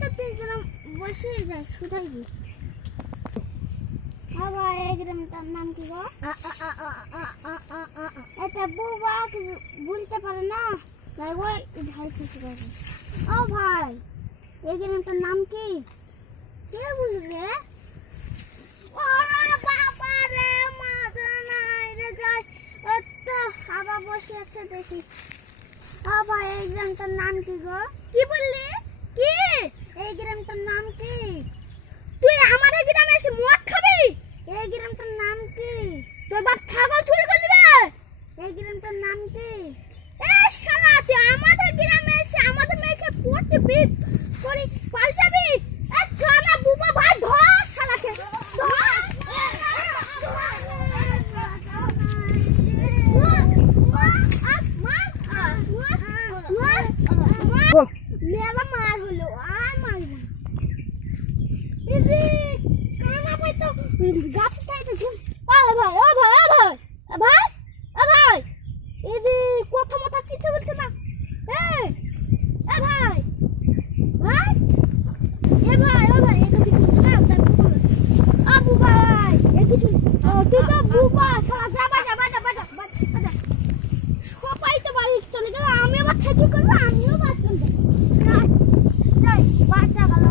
তো তিনজন বসে যায় শুধাই দি বাবা এই গ্রামটার নাম কি গো? এটা বুবা বলতে পারে না তাই ওই ভাই কিছু করে। ও ভাই এই গ্রামটার নাম কি? কে বলবে? ওরে বাবা রে মাথা নাই রে যাই তো আবার বসে আছে দেখি। ও ভাই এই গ্রামটার নাম কি গো? কি বললি? কি এই গ্রামটার নাম কি? তুই আমাদের গ্রামে এসে মদ খাবি? এই গ্রামটার নাম কি? তোর বাপ ছাগল চুরি করলি বে? এই গ্রামটার নাম কি? এ শালা তুই আমাদের গ্রামে এসে আমাদের মেয়েকে পড়তে বিপ করি পাল্টাবি? এ কানা বুবা ভাই ধর শালাকে ধর। মেলা মার হলো আর মারি না। দিদি কানা ভাই তো গাছ চাইতে ঝুম। ও ভাই ও ভাই ও ভাই ও ভাই ও ভাই দিদি কথা মতো কিছু বলছে না। এই এ ভাই ভাই এ ভাই ও ভাই এটা কিছু বলছে না। ও বুবা ভাই এ কিছু তুই তো বুবা শালা যা বাজা বাজা বাজা বাজা সবাই তো বাড়ি চলে গেল আমি আবার থাকি করবো আমিও বাচ্চা যাই বাচ্চা গেল।